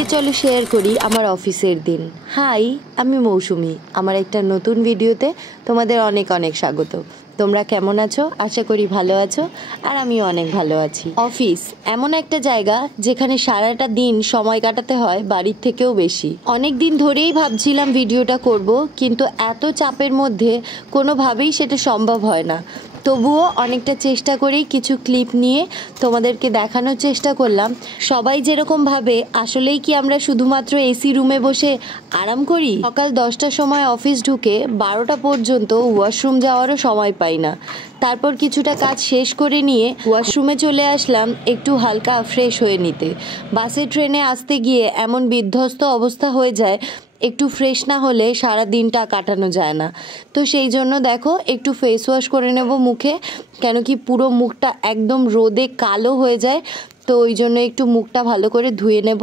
আজকে চলো শেয়ার করি আমার অফিসের দিন। হাই, আমি মৌসুমি। আমার একটা নতুন ভিডিওতে তোমাদের অনেক অনেক স্বাগত। তোমরা কেমন আছো? আশা করি ভালো আছো, আর আমিও অনেক ভালো আছি। অফিস এমন একটা জায়গা যেখানে সারাটা দিন সময় কাটাতে হয় বাড়ির থেকেও বেশি। অনেক দিন ধরেই ভাবছিলাম ভিডিওটা করব, কিন্তু এত চাপের মধ্যে কোনোভাবেই সেটা সম্ভব হয় না। তবুও অনেকটা চেষ্টা করেই কিছু ক্লিপ নিয়ে তোমাদেরকে দেখানোর চেষ্টা করলাম। সবাই যেরকম ভাবে, আসলেই কি আমরা শুধুমাত্র এসি রুমে বসে আরাম করি? সকাল 10টার সময় অফিস ঢুকে 12টা পর্যন্ত ওয়াশরুম যাওয়ারও সময় পাই না। তারপর কিছুটা কাজ শেষ করে নিয়ে ওয়াশরুমে চলে আসলাম একটু হালকা ফ্রেশ হয়ে নিতে। বাসে ট্রেনে আসতে গিয়ে এমন বিধ্বস্ত অবস্থা হয়ে যায়, একটু ফ্রেশ না হলে সারা দিনটা কাটানো যায় না। তো সেই জন্য দেখো একটু ফেস ওয়াশ করে নেব মুখে, কেন কি পুরো মুখটা একদম রোদে কালো হয়ে যায়। তো ওই জন্য একটু মুখটা ভালো করে ধুয়ে নেব,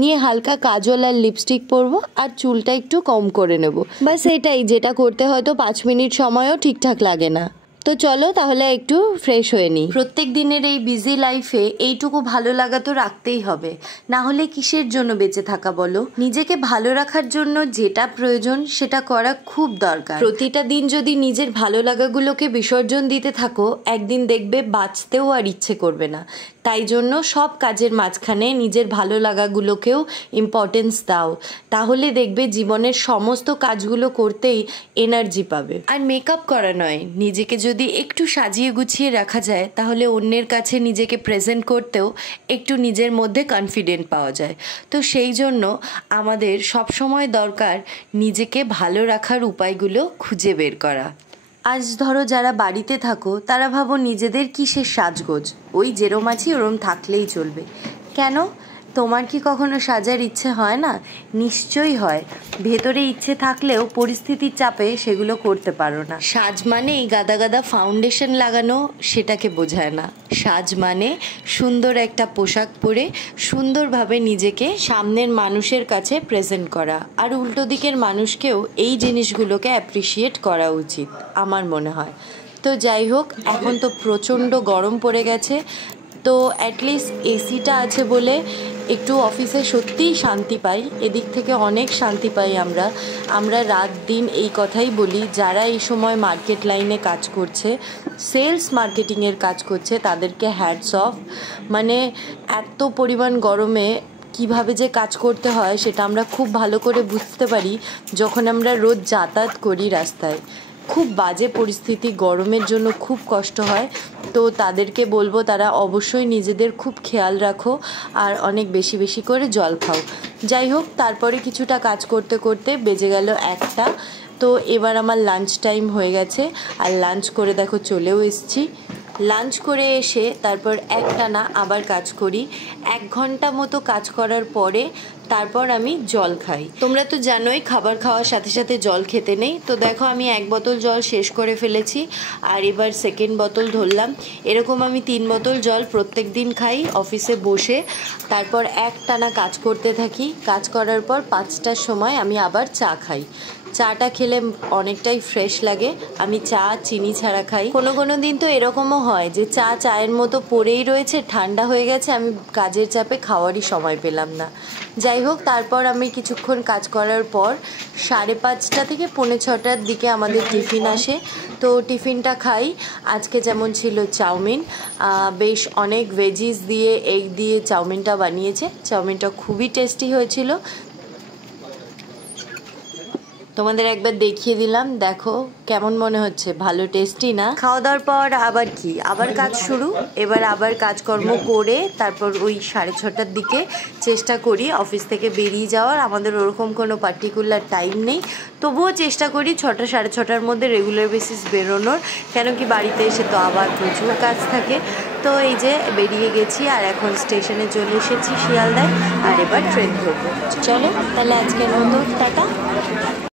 নিয়ে হালকা কাজল আর লিপস্টিক পরবো, আর চুলটা একটু কম করে নেব। বাস এটাই, যেটা করতে হয়তো 5 মিনিট সময়ও ঠিকঠাক লাগে না। তো চলো তাহলে একটু ফ্রেশ হয়ে নিই। প্রত্যেক দিনের এই বিজি লাইফে এইটুকু ভালো লাগা তো রাখতেই হবে, না হলে কিসের জন্য বেঁচে থাকা বলো? নিজেকে ভালো রাখার জন্য যেটা প্রয়োজন সেটা করা খুব দরকার। প্রতিটা দিন যদি নিজের ভালো লাগাগুলোকে বিসর্জন দিতে থাকো, একদিন দেখবে বাঁচতেও আর ইচ্ছে করবে না। তাই জন্য সব কাজের মাঝখানে নিজের ভালো লাগাগুলোকেও ইম্পর্টেন্স দাও, তাহলে দেখবে জীবনের সমস্ত কাজগুলো করতেই এনার্জি পাবে। আর মেকআপ করা নয়, নিজেকে যদি একটু সাজিয়ে গুছিয়ে রাখা যায়, তাহলে অন্যের কাছে নিজেকে প্রেজেন্ট করতেও একটু নিজের মধ্যে কনফিডেন্ট পাওয়া যায়। তো সেই জন্য আমাদের সবসময় দরকার নিজেকে ভালো রাখার উপায়গুলো খুঁজে বের করা। আজ ধরো যারা বাড়িতে থাকো, তারা ভাবো নিজেদের কিসের সাজগোজ, ওই যেরম আছি ওরম থাকলেই চলবে। কেন? তোমার কি কখনো সাজার ইচ্ছে হয় না? নিশ্চয়ই হয়। ভেতরে ইচ্ছে থাকলেও পরিস্থিতির চাপে সেগুলো করতে পারো না। সাজ মানে এই গাদা গাদা ফাউন্ডেশন লাগানো, সেটাকে বোঝায় না। সাজ মানে সুন্দর একটা পোশাক পরে সুন্দরভাবে নিজেকে সামনের মানুষের কাছে প্রেজেন্ট করা, আর উল্টো দিকের মানুষকেও এই জিনিসগুলোকে অ্যাপ্রিসিয়েট করা উচিত আমার মনে হয়। তো যাই হোক, এখন তো প্রচণ্ড গরম পড়ে গেছে, তো অ্যাটলিস্ট এসিটা আছে বলে একটু অফিসে সত্যিই শান্তি পাই। এদিক থেকে অনেক শান্তি পাই আমরা রাত দিন এই কথাই বলি, যারা এই সময় মার্কেট লাইনে কাজ করছে, সেলস মার্কেটিংয়ের কাজ করছে, তাদেরকে হ্যাটস অফ। মানে এত পরিমাণ গরমে কিভাবে যে কাজ করতে হয় সেটা আমরা খুব ভালো করে বুঝতে পারি যখন আমরা রোজ যাতায়াত করি রাস্তায়। খুব বাজে পরিস্থিতি, গরমের জন্য খুব কষ্ট হয়। তো তাদেরকে বলবো তারা অবশ্যই নিজেদের খুব খেয়াল রাখো, আর অনেক বেশি বেশি করে জল খাও। যাই হোক, তারপরে কিছুটা কাজ করতে করতে বেজে গেল 1টা। তো এবার আমার লাঞ্চ টাইম হয়ে গেছে, আর লাঞ্চ করে দেখো চলেও এসেছি। লাঞ্চ করে এসে তারপর একটানা আবার কাজ করি। 1 ঘন্টা মতো কাজ করার পরে তারপর আমি জল খাই। তোমরা তো জানোই খাবার খাওয়ার সাথে সাথে জল খেতে নেই। তো দেখো আমি 1 বোতল জল শেষ করে ফেলেছি, আর এবার 2nd বোতল ধরলাম। এরকম আমি 3 বোতল জল প্রত্যেক দিন খাই অফিসে বসে। তারপর একটানা কাজ করতে থাকি। কাজ করার পর 5টার সময় আমি আবার চা খাই। চাটা খেলে অনেকটাই ফ্রেশ লাগে। আমি চা চিনি ছাড়া খাই। কোনো দিন তো এরকমও হয় যে চায়ের মতো পড়েই রয়েছে, ঠান্ডা হয়ে গেছে, আমি কাজের চাপে খাওয়ারই সময় পেলাম না। যাই হোক, তারপর আমি কিছুক্ষণ কাজ করার পর 5:30 থেকে 5:45টার দিকে আমাদের টিফিন আসে। তো টিফিনটা খাই। আজকে যেমন ছিল চাউমিন, বেশ অনেক ভেজিস দিয়ে এগ দিয়ে চাউমিনটা বানিয়েছে। চাউমিনটা খুবই টেস্টি হয়েছিল, তোমাদের একবার দেখিয়ে দিলাম। দেখো কেমন মনে হচ্ছে, ভালো টেস্টি না? খাওয়া দাওয়ার পর আবার কাজ শুরু। এবার আবার কাজকর্ম করে তারপর ওই 6:30টার দিকে চেষ্টা করি অফিস থেকে বেরিয়ে যাওয়ার। আমাদের ওরকম কোনো পার্টিকুলার টাইম নেই, তবুও চেষ্টা করি 6টা 6:30টার মধ্যে রেগুলার বেসিস বেরোনোর, কেন কি বাড়িতে এসে তো আবার প্রচুর কাজ থাকে। তো এই যে বেরিয়ে গেছি, আর এখন স্টেশনে চলে এসেছি শিয়ালদায়, আর এবার ট্রেন ধরবো। চলো তাহলে আজকের মতো টাটা।